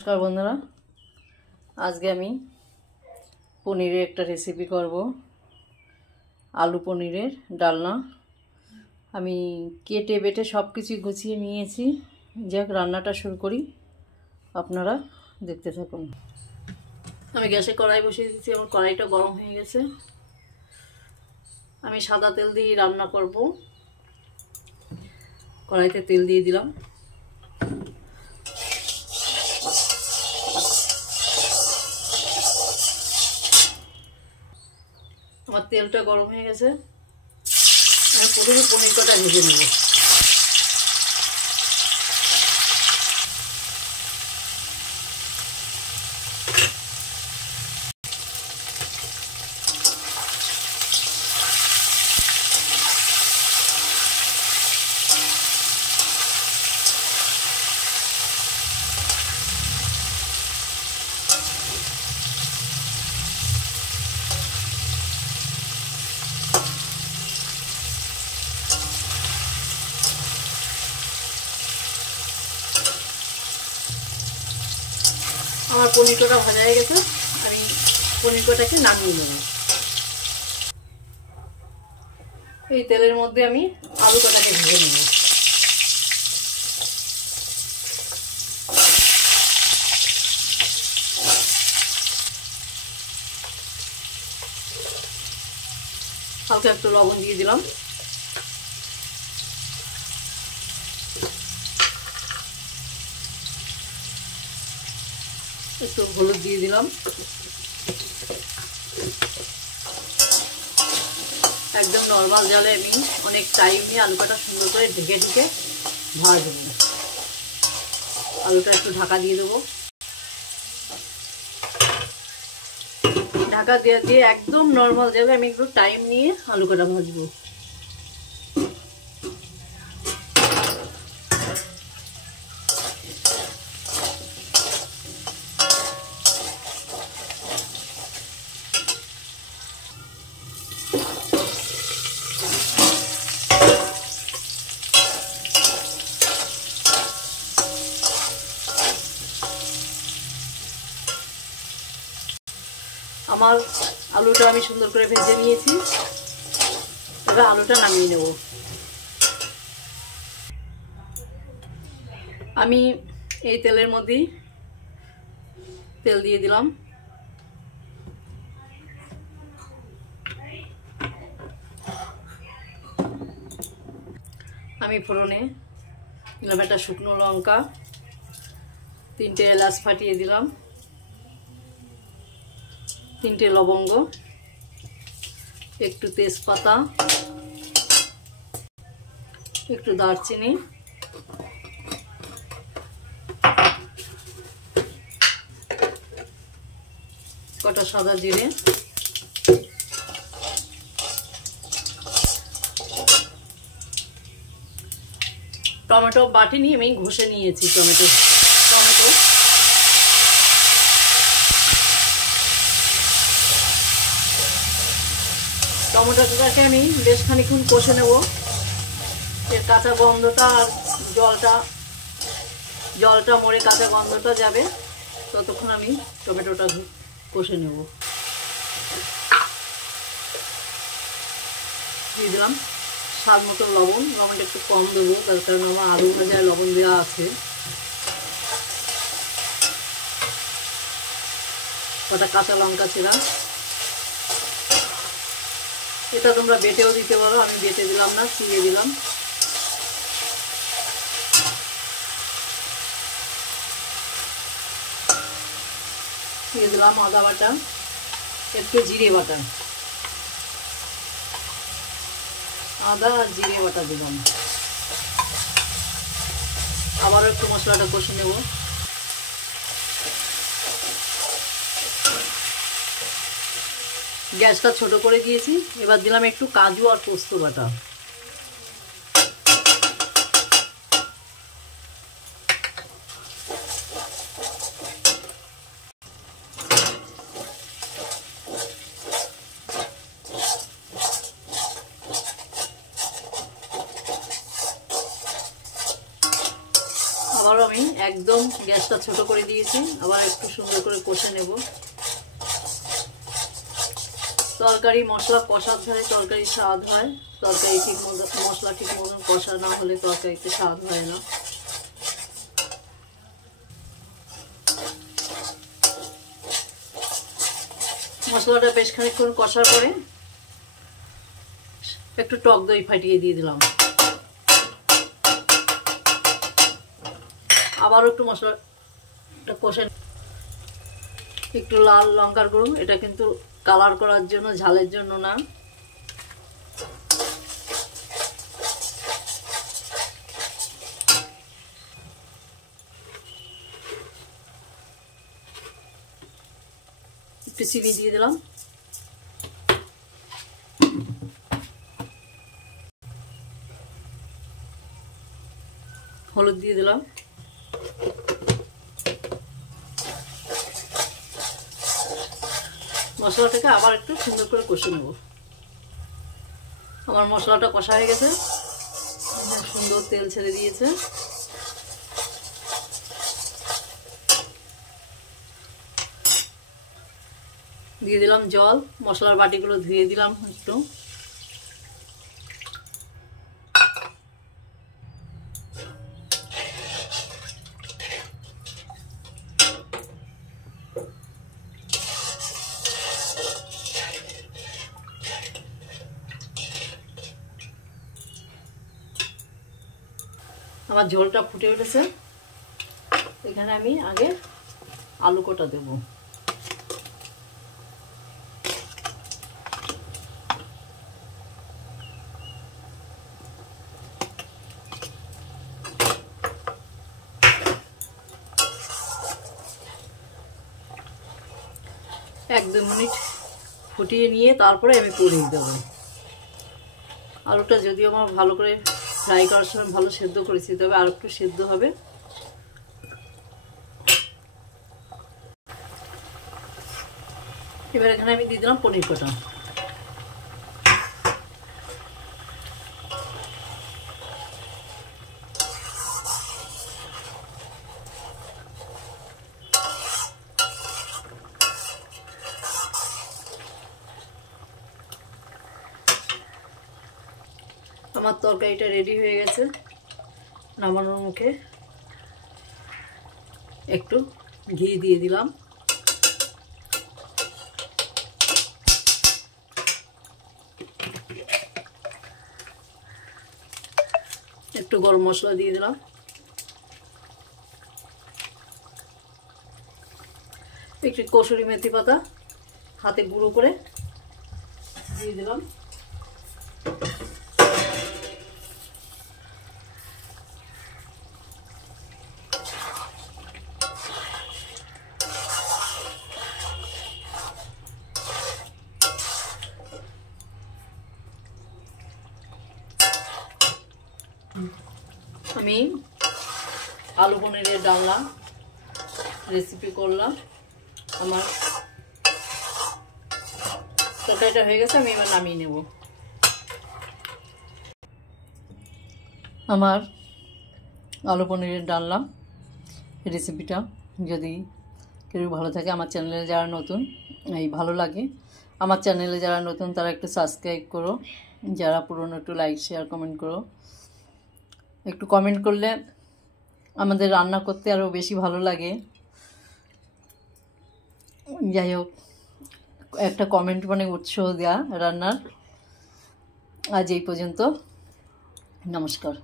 नमस्कार बंधुरा आज के आमी पनीरेर एक रेसिपि करब आलू पनीरेर डालना। आमी केटे बेटे सब किछु गुछिए निएछि। जाक रान्नाटा शुरू करी, आपनारा देखते थाकुन। आमी ग्यासे कड़ाई बसिए दिएछि, आमार कड़ाईटा गरम हये गेছে। आमी सादा तेल दिए रान्ना करब। कड़ाईते तेल दिए दिलाम। আমার তেলটা গরম হয়ে গেছে। আমি প্রথমে পনিরটা ভেজে নেব। আমার পনির কটা ভাজা হয়ে গেছে। আমি পনির কটাকে নামিয়ে নেব। এই তেলের মধ্যে আমি আলু কটাকে ভেজে নেব। হালকা একটু লবণ দিয়ে দিলাম। একটু হলুদ দিয়ে দিলাম। একদম নরমাল জলে আমি অনেক টাইম নিয়ে আলুটা সুন্দর করে ঢেকে ঢেকে ভাজবো। আলুটা একটু ঢাকা দিয়ে দেবো। ঢাকা দিয়ে একদম নরমাল জলে আমি একটু টাইম নিয়ে আলুটা ভাজবো। আমার আলুটা আমি সুন্দর করে ভেজে নিয়েছি। এবার আলুটা নামিয়ে নেব। আমি এই তেলের মধ্যে তেল দিয়ে দিলাম। আমি ফোড়নে দিলাম একটা শুকনো লঙ্কা, 3টে এলাচ ফাটিয়ে দিলাম, 3টে লবঙ্গ, একটু তেজপাতা, একটু দারচিনি, কটা সাদা জিরে, টমেটো বাটি নিয়ে আমি ঘষে নিয়েছি। টমেটোটাকে আমি বেশ খানিকক্ষণ কষে নেব। এর কাঁচা গন্ধটা আর জলটা মরে কাঁচা গন্ধটা যাবে, ততক্ষণ আমি টমেটোটা কষে নেব। দিয়ে দিলাম স্বাদ মতো লবণ। লবণটা একটু কম দেবো, তার কারণ আমার আলু ভাজায় লবণ দেওয়া আছে। কটা কাঁচা লঙ্কা ছিলাম। এটা তোমরা বেটেও দিতে পারো, আমি বেটে দিলাম না, চিড়ে দিলাম। দিয়ে দিলাম আদা বাটা, একটু জিরে বাটা, আদা আর জিরে বাটা দিলাম। আবারও একটু মশলাটা কষে নেব। গ্যাসটা ছোট করে দিয়েছি। এবার দিলাম একটু কাজু আর পোস্ত বাটা। আবারও আমি 1 একদম গ্যাসটা ছোট করে দিয়েছি। আবার একটু সুন্দর করে কষে নেব। তরকারি মশলা কষার ধারে তরকারি স্বাদ হয়। তরকারি ঠিক মতো মশলা ঠিক মতন কষা না হলে তরকারিতে স্বাদ হয় না। মশলাটা বেশ খানিকক্ষণ কষার পরে একটু টক দই ফাটিয়ে দিয়ে দিলাম। আবারও একটু মশলাটা কষে, একটু লাল লঙ্কার গুঁড়ো, এটা কিন্তু কালার করার জন্য, ঝালের জন্য না। একটু চিনি দিয়ে দিলাম। হলুদ দিয়ে দিলাম। মশলাটাকে আবার একটু সুন্দর করে কষে নেব। আমার মশলাটা কষা হয়ে গেছে, সুন্দর তেল ছেড়ে দিয়েছে। দিয়ে দিলাম জল। মশলার বাটিগুলো ধুয়ে দিলাম একটু। আমার ঝোলটা ফুটে উঠেছে। এখানে আমি আগে আলু কোটা দেব। এক দু মিনিট ফুটিয়ে নিয়ে তারপরে আমি পরিয়ে দেবো। আলুটা যদিও আমার ভালো করে ফ্রাই করার সময় ভালো সেদ্ধ করেছি, তবে আর একটু সেদ্ধ হবে। এবার এখানে আমি দিয়ে দিলাম পনির কোটা। আমার তরকারিটা রেডি হয়ে গেছে। নামানোর মুখে একটু ঘি দিয়ে দিলাম। একটু গরম মশলা দিয়ে দিলাম। একটু কসুরি মেথি পাতা হাতে গুঁড়ো করে দিয়ে দিলাম। আমি আলু পনিরের ডালনা রেসিপি করলাম। আমার তরকারিটা হয়ে গেছে, আমি এবার নামিয়ে নেব। আমার আলু পনিরের ডালনা রেসিপিটা যদি কেউ ভালো থাকে, আমার চ্যানেলে যারা নতুন, ভালো লাগে আমার চ্যানেলে যারা নতুন তারা একটু সাবস্ক্রাইব করো, যারা পুরনো একটু লাইক শেয়ার কমেন্ট করো। একটু কমেন্ট করলে আমাদের রান্না করতে আরও বেশি ভালো লাগে। যাই হোক, একটা কমেন্ট মানে উৎসাহ দেওয়া রান্নার। আজ এই পর্যন্ত, নমস্কার।